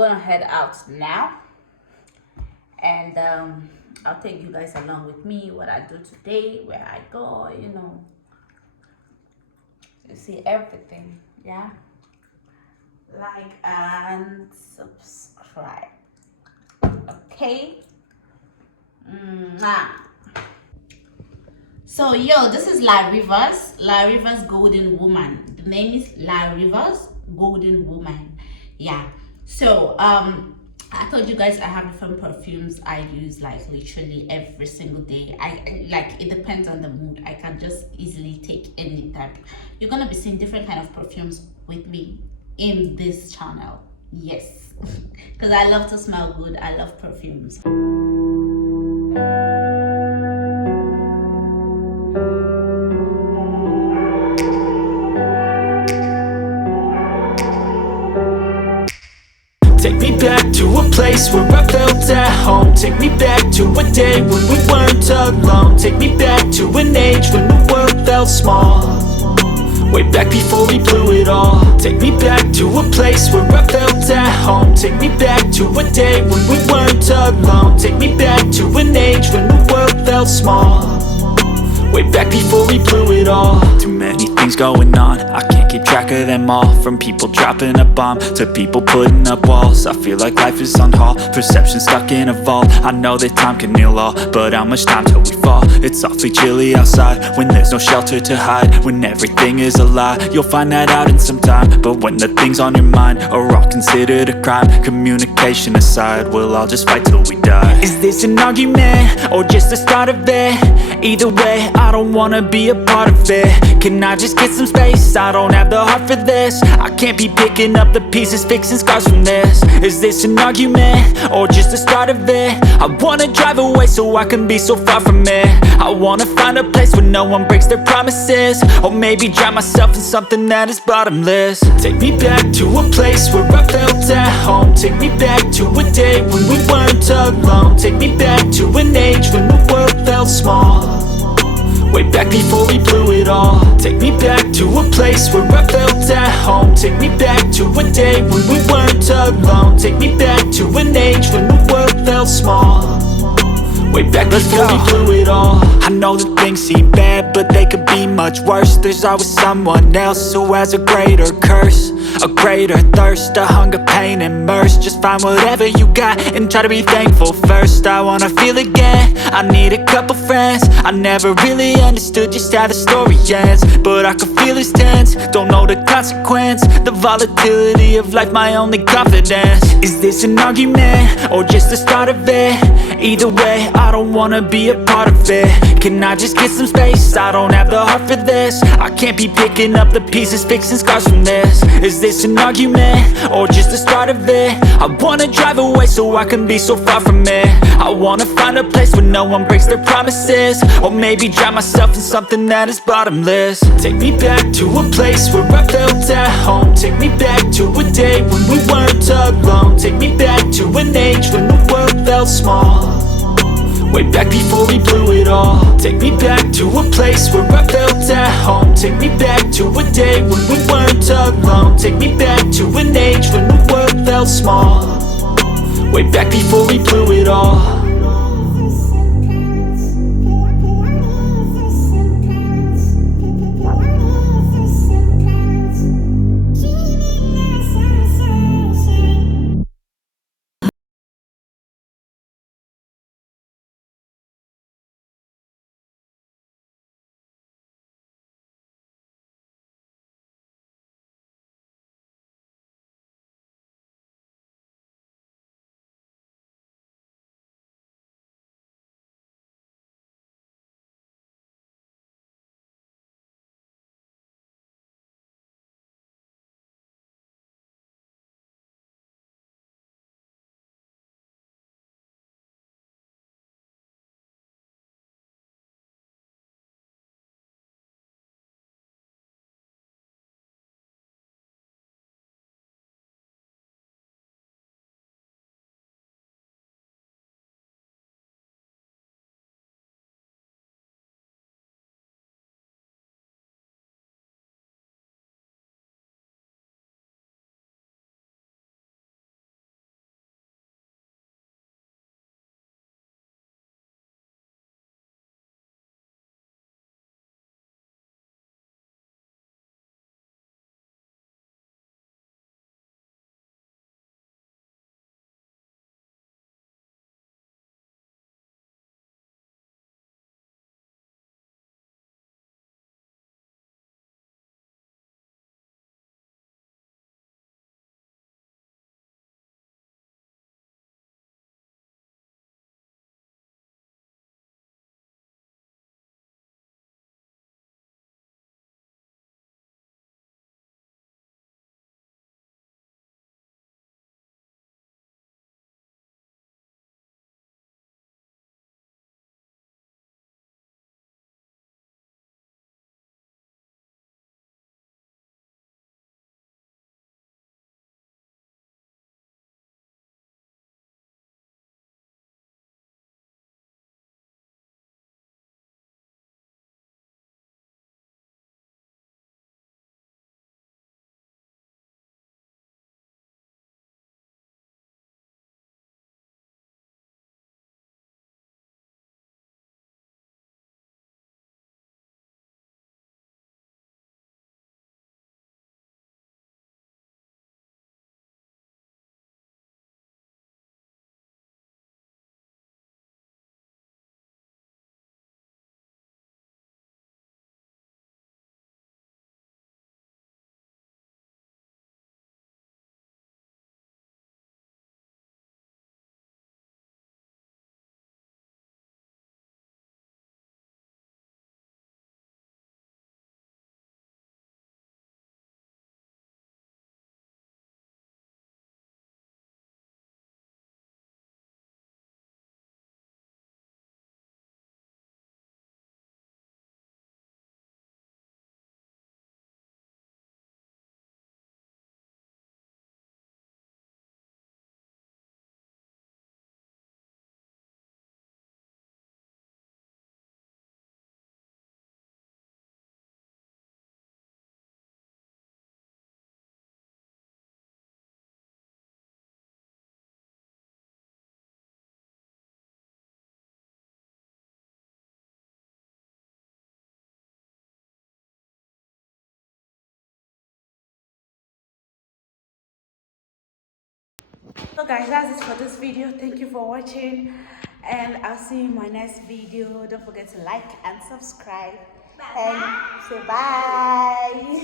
gonna head out now, and I'll take you guys along with me, what I do today, where I go, you see everything. Yeah, like and subscribe. Okay. Mwah. So this is La Rivers Golden Woman. The name is La Rivers Golden Woman. Yeah. So I told you guys I have different perfumes I use like literally every single day. Like it depends on the mood. I can just easily take any type. You're gonna be seeing different kind of perfumes with me in this channel. Yes. Because I love to smell good. I love perfumes. Take me back to a place where I felt at home. Take me back to a day when we weren't alone. Take me back to an age when the world felt small. Way back before we blew it all. Take me back to a place where I felt at home. Take me back to a day when we weren't alone. Take me back to an age when the world felt small. Way back before we blew it all. Too many things going on, I can't keep track of them all. From people dropping a bomb to people putting up walls. I feel like life is on hold, perception stuck in a vault. I know that time can heal all, but how much time till we fall? It's awfully chilly outside, when there's no shelter to hide. When everything is a lie, you'll find that out in some time. But when the things on your mind are all considered a crime, communication aside, we'll all just fight till we die. Is this an argument, or just the start of it? Either way, I don't wanna be a part of it. Can I just get some space? I don't have the heart for this. I can't be picking up the pieces, fixing scars from this. Is this an argument, or just the start of it? I wanna drive away so I can be so far from it. I wanna find a place where no one breaks their promises. Or maybe drown myself in something that is bottomless. Take me back to a place where I felt at home. Take me back to a day when we weren't alone. Take me back to an age when the world felt small. Way back before we blew it all. Take me back to a place where I felt at home. Take me back to a day when we weren't alone. Take me back to an age when the world felt small. Way back before we blew it all. I know that things seem bad, but they could be much worse. There's always someone else who has a greater curse, a greater thirst, a hunger, pain, and mercy. Just find whatever you got and try to be thankful first. I wanna feel again, I need a couple friends. I never really understood just how the story ends, but I can feel it's tense, don't know the consequence. The volatility of life, my only confidence. Is this an argument, or just the start of it? Either way, I don't wanna be a part of it. Can I just get some space? I don't have the heart for this. I can't be picking up the pieces, fixing scars from this. Is this an argument, or just the start of it? I wanna drive away so I can be so far from it. I wanna find a place where no one breaks their promises. Or maybe drown myself in something that is bottomless. Take me back to a place where I felt at home. Take me back to a day when we weren't alone. Take me back to an age when the world felt small. Way back before we blew it all. Take me back to a place where I felt at home. Take me back to a day when we weren't alone. Take me back to an age when the world felt small. Way back before we blew it all. So guys, that's it for this video. Thank you for watching, and I'll see you in my next video. Don't forget to like and subscribe. And say bye.